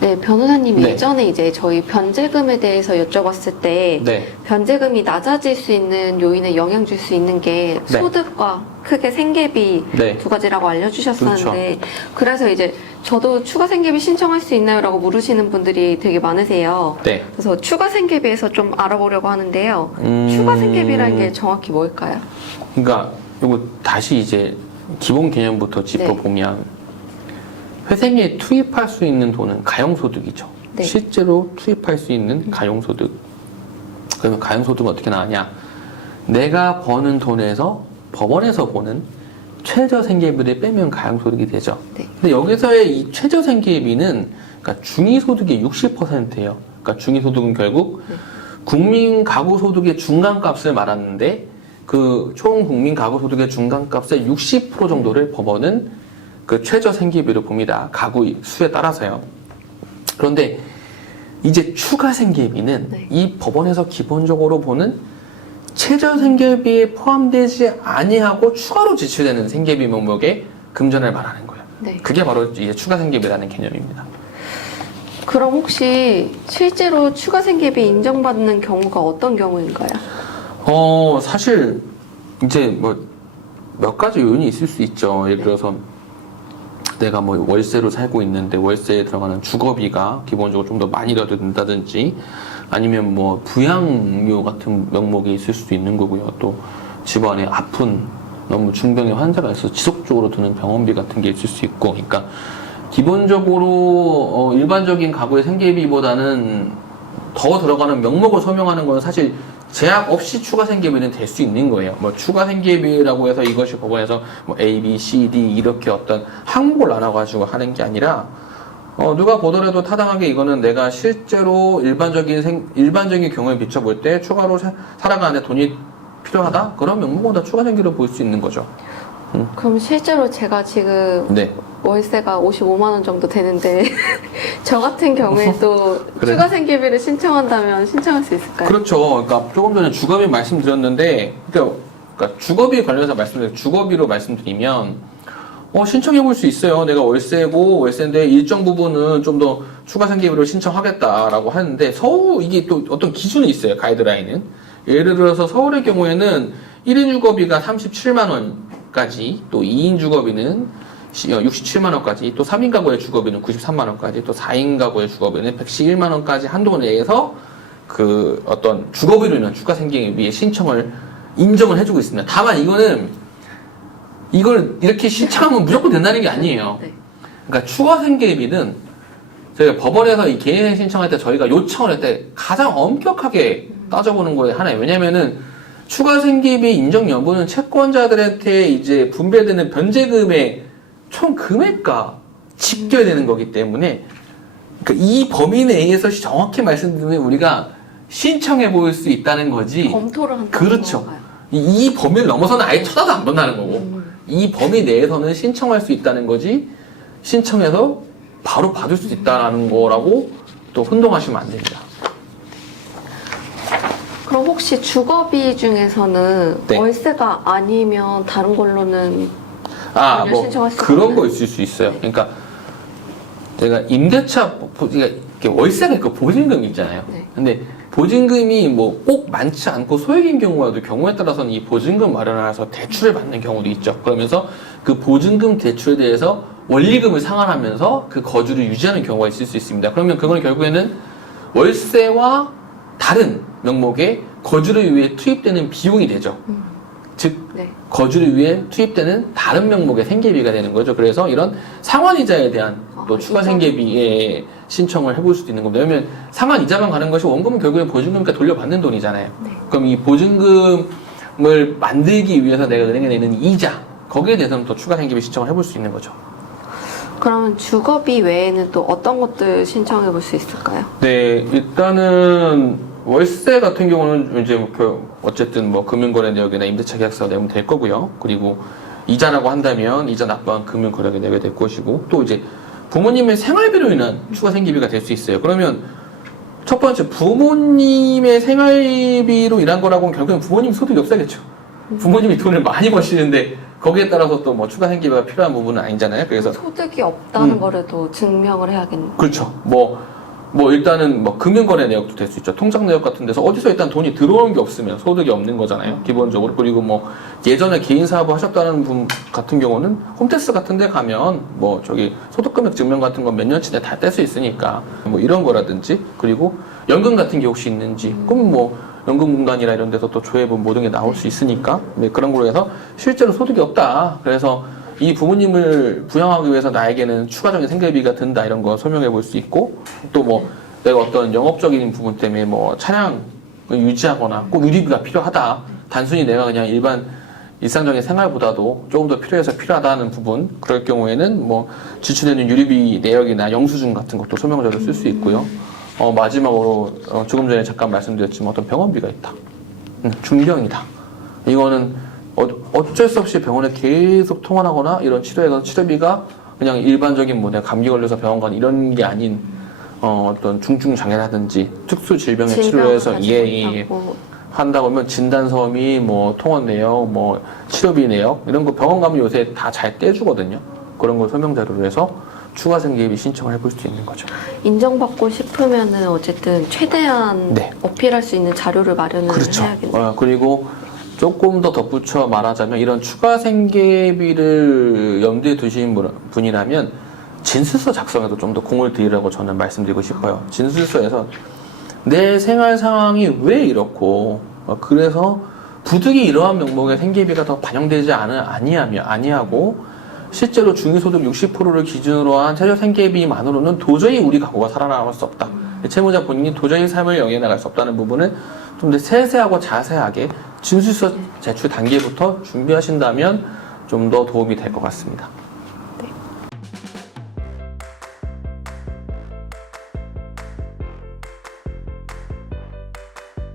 네, 변호사님이 네. 예전에 이제 저희 변제금에 대해서 여쭤봤을 때 네. 변제금이 낮아질 수 있는 요인에 영향 줄 수 있는 게 네. 소득과 크게 생계비 네. 두 가지라고 알려주셨었는데 그래서 이제 저도 추가 생계비 신청할 수 있나요? 라고 물으시는 분들이 되게 많으세요. 네. 그래서 추가 생계비에서 좀 알아보려고 하는데요. 추가 생계비라는 게 정확히 뭘까요? 그러니까 이거 다시 이제 기본 개념부터 짚어보면 회생에 투입할 수 있는 돈은 가용소득이죠. 네. 실제로 투입할 수 있는 가용소득. 그러면 가용소득은 어떻게 나왔냐? 내가 버는 돈에서 법원에서 보는 최저생계비를 빼면 가용소득이 되죠. 네. 근데 여기서의 이 최저생계비는 그러니까 중위소득의 60%예요. 그러니까 중위소득은 결국 국민 가구소득의 중간값을 말하는데 그 총 국민 가구소득의 중간값의 60% 정도를 법원은 그 최저생계비로 봅니다. 가구 수에 따라서요. 그런데 이제 추가생계비는 네. 이 법원에서 기본적으로 보는 최저생계비에 포함되지 아니하고 추가로 지출되는 생계비 명목의 금전을 말하는 거예요. 네. 그게 바로 이제 추가생계비라는 개념입니다. 그럼 혹시 실제로 추가 생계비 인정받는 경우가 어떤 경우인가요? 사실 이제 뭐 몇 가지 요인이 있을 수 있죠. 예를 들어서 내가 뭐 월세로 살고 있는데 월세에 들어가는 주거비가 기본적으로 좀 더 많이 든다든지 아니면 뭐 부양료 같은 명목이 있을 수도 있는 거고요. 또 집안에 아픈 너무 중병의 환자가 있어서 지속적으로 드는 병원비 같은 게 있을 수 있고, 그러니까 기본적으로 일반적인 가구의 생계비보다는 더 들어가는 명목을 소명하는 건 사실 제약 없이 추가 생계비는 될 수 있는 거예요. 뭐 추가 생계비라고 해서 이것이 법원에서 뭐 A, B, C, D 이렇게 어떤 항목을 나눠가지고 하는 게 아니라 누가 보더라도 타당하게 이거는 내가 실제로 일반적인 경우에 비춰볼 때 추가로 살아가는데 돈이 필요하다? 그런 명목은 다 추가 생계로 볼 수 있는 거죠. 그럼 실제로 제가 지금 네. 월세가 55만 원 정도 되는데 저 같은 경우에도 그래. 추가 생계비를 신청한다면 신청할 수 있을까요? 그렇죠. 그러니까 조금 전에 주거비 말씀드렸는데, 그러니까 주거비 관련해서 주거비로 말씀드리면, 신청해 볼 수 있어요. 내가 월세인데 일정 부분은 좀 더 추가 생계비로 신청하겠다라고 하는데, 이게 또 어떤 기준이 있어요. 가이드라인은. 예를 들어서 서울의 경우에는 1인 주거비가 37만 원까지, 또 2인 주거비는 67만 원까지, 또 3인 가구의 주거비는 93만 원까지, 또 4인 가구의 주거비는 111만 원까지 한도 내에서 그 어떤 주거비로 인한 추가 생계비의 신청을 인정을 해주고 있습니다. 다만 이걸 이렇게 신청하면 무조건 된다는 게 아니에요. 네. 그러니까 추가 생계비는 저희가 법원에서 이 개인행 신청할 때 저희가 요청을 할 때 가장 엄격하게 따져보는 거에 하나예요. 왜냐면은 추가 생계비 인정 여부는 채권자들한테 이제 분배되는 변제금의 총 금액과 집결 되는 거기 때문에 그러니까 이 범위 내에서 정확히 말씀드리면 우리가 신청해 볼 수 있다는 거지. 검토를 한다는 그렇죠. 건가요? 이 범위를 넘어서는 아예 쳐다도 안 본다는 거고 이 범위 내에서는 신청할 수 있다는 거지 신청해서 바로 받을 수 있다는 거라고 또 혼동하시면 안 됩니다. 그럼 혹시 주거비 중에서는 네. 월세가 아니면 다른 걸로는 뭐 신청할 수가 그런 없나요? 거 있을 수 있어요. 그러니까 제가 임대차 이렇게 월세가 있고 보증금 있잖아요. 네. 근데 보증금이 뭐 꼭 많지 않고 소액인 경우라도 경우에 따라서는 이 보증금 마련해서 대출을 받는 경우도 있죠. 그러면서 그 보증금 대출에 대해서 원리금을 상환하면서 그 거주를 유지하는 경우가 있을 수 있습니다. 그러면 그건 결국에는 월세와 다른 명목의 거주를 위해 투입되는 비용이 되죠. 즉 네. 거주를 위해 투입되는 다른 명목의 생계비가 되는 거죠. 그래서 이런 상환이자에 대한 또 추가 생계비에 신청을 해볼 수도 있는 겁니다. 왜냐하면 상환이자만 가는 것이 원금은 결국에 보증금이니까 돌려받는 돈이잖아요. 네. 그럼 이 보증금을 만들기 위해서 내가 은행에 내는 이자 거기에 대해서는 또 추가 생계비 신청을 해볼 수 있는 거죠. 그러면 주거비 외에는 또 어떤 것들 신청해 볼 수 있을까요? 네, 일단은 월세 같은 경우는 이제 어쨌든 뭐 금융거래 내역이나 임대차 계약서가 내면 될 거고요. 그리고 이자라고 한다면 이자 납부한 금융거래가 내게 될 것이고, 또 이제 부모님의 생활비로 인한 추가 생계비가 될 수 있어요. 그러면 첫 번째 부모님의 생활비로 인한 거라고는 결국엔 부모님 소득이 없어야겠죠. 부모님이 돈을 많이 버시는데 거기에 따라서 또 뭐 추가 생계비가 필요한 부분은 아니잖아요. 그래서 소득이 없다는 거라도 증명을 해야겠네요. 그렇죠. 뭐 일단은 뭐 금융거래 내역도 될 수 있죠. 통장 내역 같은 데서 어디서 일단 돈이 들어오는 게 없으면 소득이 없는 거잖아요. 기본적으로. 그리고 뭐 예전에 개인 사업을 하셨다는 분 같은 경우는 홈택스 같은 데 가면 뭐 저기 소득금액 증명 같은 거 몇 년치 내에 다 뗄 수 있으니까 뭐 이런 거라든지, 그리고 연금 같은 게 혹시 있는지, 그럼 뭐 연금공단이나 이런 데서 또 조회본 모든 게 나올 수 있으니까 네, 그런 걸로 해서 실제로 소득이 없다. 그래서 이 부모님을 부양하기 위해서 나에게는 추가적인 생계비가 든다, 이런 거 설명해 볼 수 있고, 또 뭐 내가 어떤 영업적인 부분 때문에 뭐 차량을 유지하거나 꼭 유리비가 필요하다, 단순히 내가 그냥 일반 일상적인 생활보다도 조금 더 필요하다는 부분, 그럴 경우에는 뭐 지출되는 유리비 내역이나 영수증 같은 것도 설명자로 쓸 수 있고요. 마지막으로 조금 전에 잠깐 말씀드렸지만 어떤 병원비가 있다, 중병이다, 이거는 어쩔 수 없이 병원에 계속 통원하거나 이런 치료해서 치료비가 그냥 일반적인 뭐 내가 감기 걸려서 병원 간 이런 게 아닌 어떤 중증 장애라든지 특수 질병의 치료에서 한다고 하면 진단서미, 뭐 통원 내역, 뭐 치료비 내역, 이런 거 병원 가면 요새 다 잘 떼주거든요. 그런 걸 설명 자료로 해서 추가 생계비 신청을 해볼 수 있는 거죠. 인정받고 싶으면은 어쨌든 최대한 네. 어필할 수 있는 자료를 마련을 그렇죠. 해야겠네요. 그리고 조금 더 덧붙여 말하자면 이런 추가 생계비를 염두에 두신 분이라면 진술서 작성에도 좀 더 공을 들이라고 저는 말씀드리고 싶어요. 진술서에서 내 생활 상황이 왜 이렇고, 그래서 부득이 이러한 명목의 생계비가 더 반영되지 아니하고 실제로 중위소득 60%를 기준으로 한 최저 생계비만으로는 도저히 우리 가구가 살아남을 수 없다. 채무자 본인이 도저히 삶을 영위해 나갈 수 없다는 부분을 좀 더 세세하고 자세하게 진술서 제출 단계부터 준비하신다면 좀 더 도움이 될 것 같습니다.